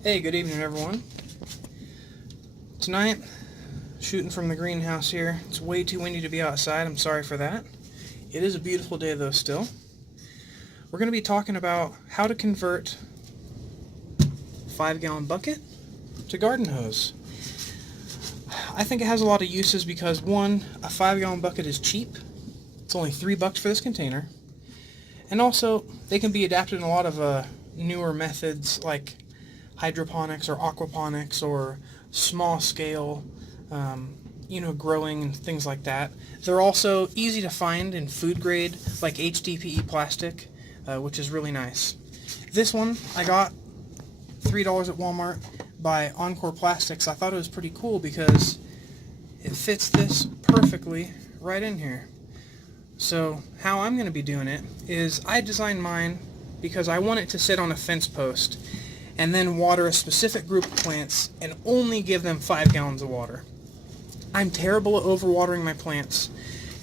Hey, good evening everyone. Tonight, shooting from the greenhouse here. It's way too windy to be outside, I'm sorry for that. It is a beautiful day though still. We're going to be talking about how to convert a 5-gallon bucket to garden hose. I think it has a lot of uses because one, a 5-gallon bucket is cheap. It's only $3 for this container. And also, they can be adapted in a lot of newer methods like hydroponics or aquaponics or small scale, growing and things like that. They're also easy to find in food grade like HDPE plastic, which is really nice. This one I got $3 at Walmart by Encore Plastics. I thought it was pretty cool because it fits this perfectly right in here. So how I'm going to be doing it is I designed mine because I want it to sit on a fence post and then water a specific group of plants and only give them 5 gallons of water. I'm terrible at overwatering my plants,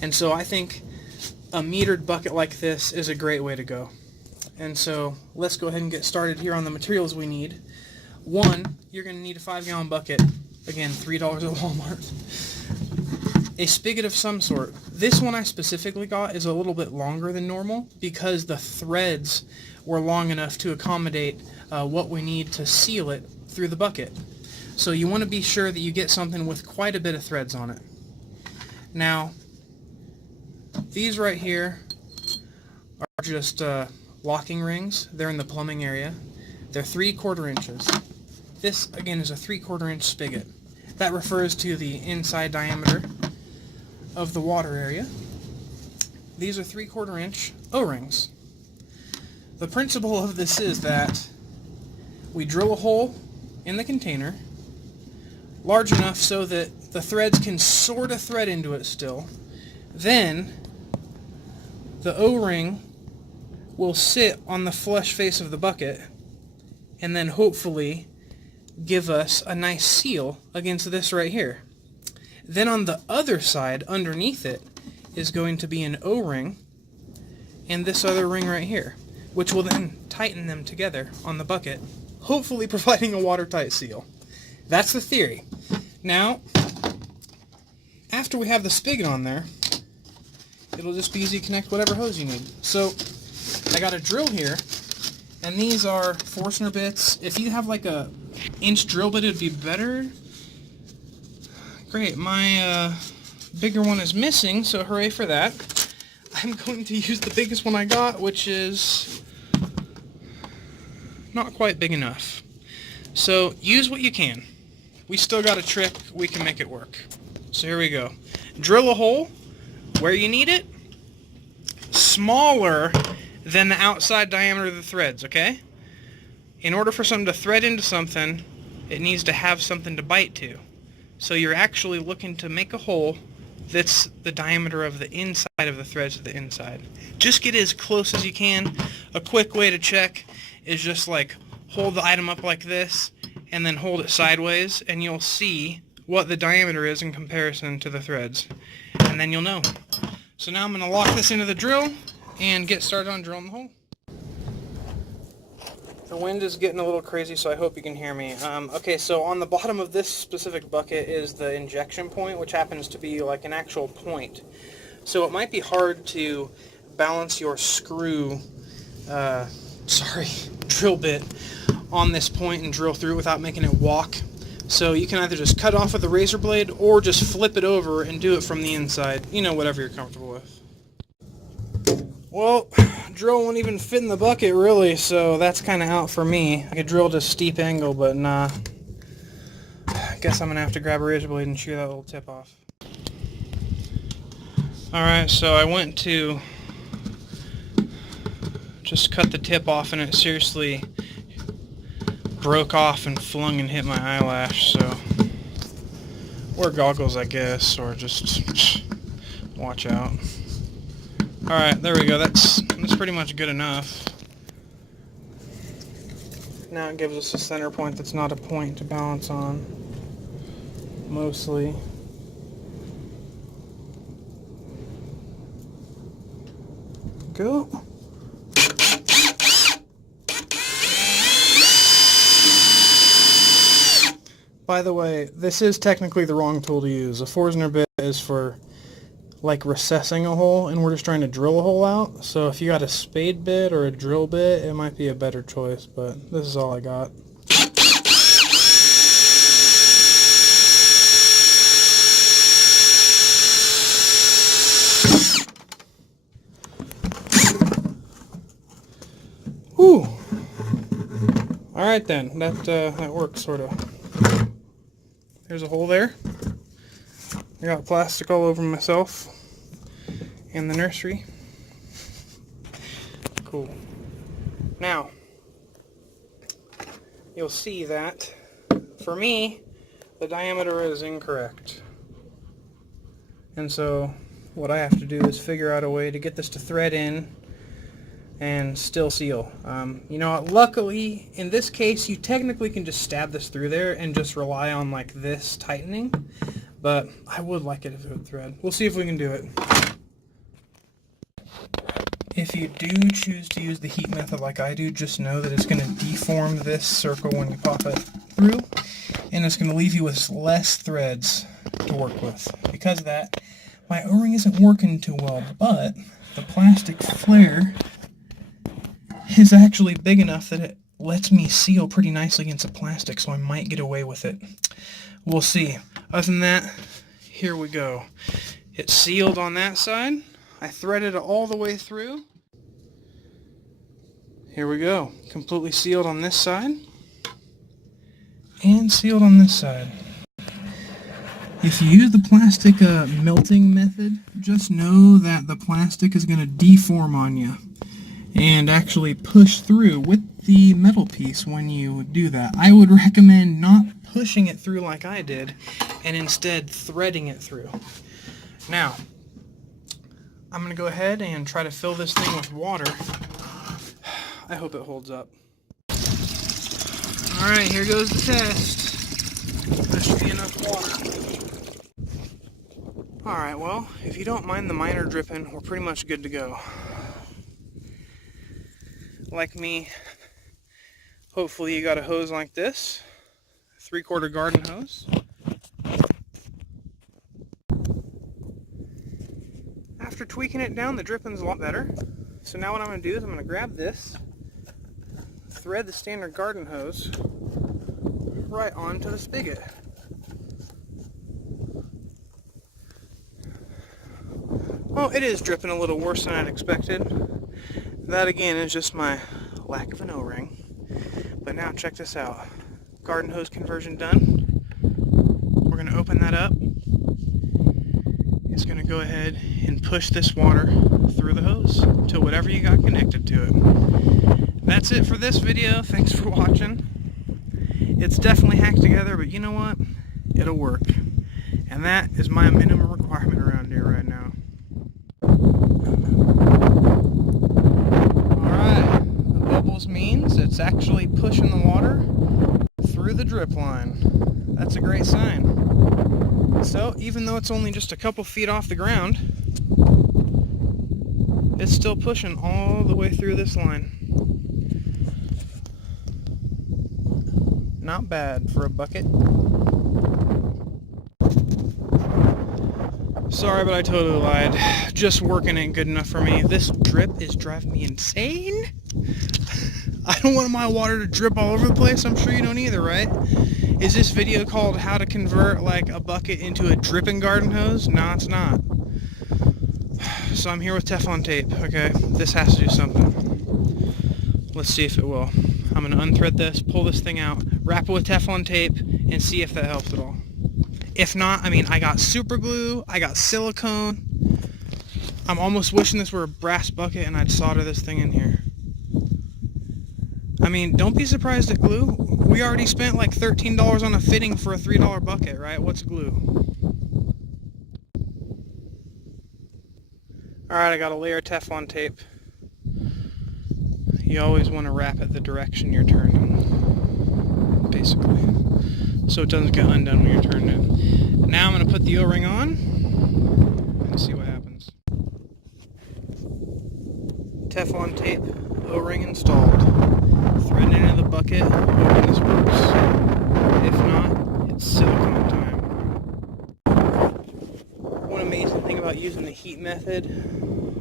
and so I think a metered bucket like this is a great way to go. And so let's go ahead and get started here on the materials we need. One, you're going to need a 5-gallon bucket. Again, $3 at Walmart. A spigot of some sort. This one I specifically got is a little bit longer than normal because the threads were long enough to accommodate what we need to seal it through the bucket. So you want to be sure that you get something with quite a bit of threads on it. Now, these right here are just locking rings. They're in the plumbing area. They're 3/4 inches. This, again, is a 3/4 inch spigot. That refers to the inside diameter of the water area. These are 3/4 inch O-rings. The principle of this is that we drill a hole in the container large enough so that the threads can sort of thread into it still. Then the O-ring will sit on the flush face of the bucket and then hopefully give us a nice seal against this right here. Then on the other side, underneath it, is going to be an O-ring and this other ring right here, which will then tighten them together on the bucket, hopefully providing a watertight seal. That's the theory. Now, after we have the spigot on there, it'll just be easy to connect whatever hose you need. So, I got a drill here, and these are Forstner bits. If you have like a inch drill bit, it'd be better. Great, my bigger one is missing, so hooray for that. I'm going to use the biggest one I got, which is not quite big enough. So use what you can. We still got a trick, we can make it work. So here we go. Drill a hole where you need it, smaller than the outside diameter of the threads, okay? In order for something to thread into something, it needs to have something to bite to. So you're actually looking to make a hole that's the diameter of the inside of the threads to the inside. Just get as close as you can. A quick way to check is just like hold the item up like this and then hold it sideways, and you'll see what the diameter is in comparison to the threads. And then you'll know. So now I'm going to lock this into the drill and get started on drilling the hole. The wind is getting a little crazy, so I hope you can hear me. Okay, so on the bottom of this specific bucket is the injection point, which happens to be like an actual point. So it might be hard to balance your drill bit on this point and drill through without making it walk. So you can either just cut off with a razor blade or just flip it over and do it from the inside. You know, whatever you're comfortable with. Well, drill won't even fit in the bucket really, so that's kind of out for me. I could drill to a steep angle, but nah. I guess I'm going to have to grab a razor blade and shear that little tip off. Alright, so I went to just cut the tip off and it seriously broke off and flung and hit my eyelash, so wear goggles I guess, or just watch out. Alright, there we go. That's pretty much good enough. Now it gives us a center point that's not a point to balance on, mostly. Go. By the way, this is technically the wrong tool to use. A Forstner bit is for like recessing a hole, and we're just trying to drill a hole out. So if you got a spade bit or a drill bit, it might be a better choice, but this is all I got. Whew. Alright then, that works sort of. There's a hole there. I got plastic all over myself and the nursery. Cool. Now, you'll see that, for me, the diameter is incorrect. And so, what I have to do is figure out a way to get this to thread in and still seal. You know, luckily, in this case, you technically can just stab this through there and just rely on like this tightening, but I would like it if it would thread. We'll see if we can do it. If you do choose to use the heat method like I do, just know that it's going to deform this circle when you pop it through, and it's going to leave you with less threads to work with. Because of that, my O-ring isn't working too well, but the plastic flare is actually big enough that it lets me seal pretty nicely against the plastic, so I might get away with it. We'll see. Other than that, here we go. It's sealed on that side. I threaded it all the way through. Here we go. Completely sealed on this side. And sealed on this side. If you use the plastic melting method, just know that the plastic is going to deform on you and actually push through with the metal piece when you do that. I would recommend not pushing it through like I did, and instead threading it through. Now, I'm going to go ahead and try to fill this thing with water. I hope it holds up. Alright, here goes the test. That should be enough water. Alright, well, if you don't mind the minor dripping, we're pretty much good to go. Like me, hopefully you got a hose like this, 3/4 garden hose. After tweaking it down, the dripping's a lot better. So now what I'm going to do is I'm going to grab this, thread the standard garden hose right onto the spigot. Well, it is dripping a little worse than I'd expected. That again is just my lack of an O-ring. But now check this out. Garden hose conversion done. We're going to open that up. It's going to go ahead and push this water through the hose to whatever you got connected to it. That's it for this video. Thanks for watching. It's definitely hacked together, but you know what? It'll work. And that is my minimum requirement around here right now. Means it's actually pushing the water through the drip line. That's a great sign. So even though it's only just a couple feet off the ground, it's still pushing all the way through this line. Not bad for a bucket. Sorry, but I totally lied. Just working ain't good enough for me. This drip is driving me insane. I don't want my water to drip all over the place. I'm sure you don't either, right? Is this video called how to convert like a bucket into a dripping garden hose? No, it's not. So I'm here with Teflon tape, okay? This has to do something. Let's see if it will. I'm going to unthread this, pull this thing out, wrap it with Teflon tape, and see if that helps at all. If not, I mean, I got super glue, I got silicone. I'm almost wishing this were a brass bucket and I'd solder this thing in here. I mean, don't be surprised at glue. We already spent like $13 on a fitting for a $3 bucket, right? What's glue? Alright, I got a layer of Teflon tape. You always want to wrap it the direction you're turning, basically, so it doesn't get undone when you're turning it. Now I'm going to put the O-ring on and see what happens. Teflon tape, O-ring installed. Thread it into the bucket, hoping this works. If not, it's using the heat method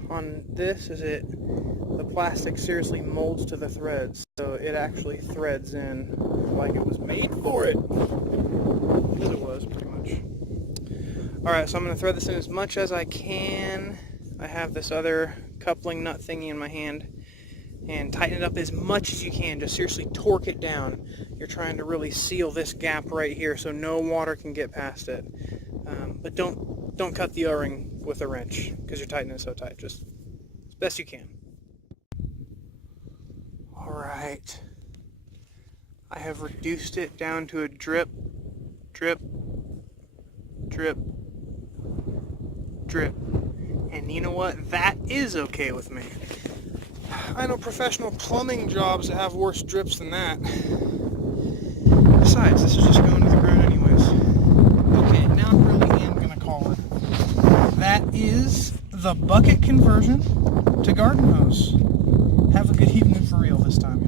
on this is the plastic seriously molds to the threads, so it actually threads in like it was made for it. As it was, pretty much. Alright, so I'm going to thread this in as much as I can. I have this other coupling nut thingy in my hand. And tighten it up as much as you can. Just seriously torque it down. You're trying to really seal this gap right here so no water can get past it. But don't cut the O-ring with a wrench because you're tightening it so tight. Just as best you can. Alright. I have reduced it down to a drip, drip, drip, drip. And you know what? That is okay with me. I know professional plumbing jobs that have worse drips than that. Besides, this is just going to the ground anyways. Okay, now I really am going to call it. That is the bucket conversion to garden hose. Have a good evening for real this time.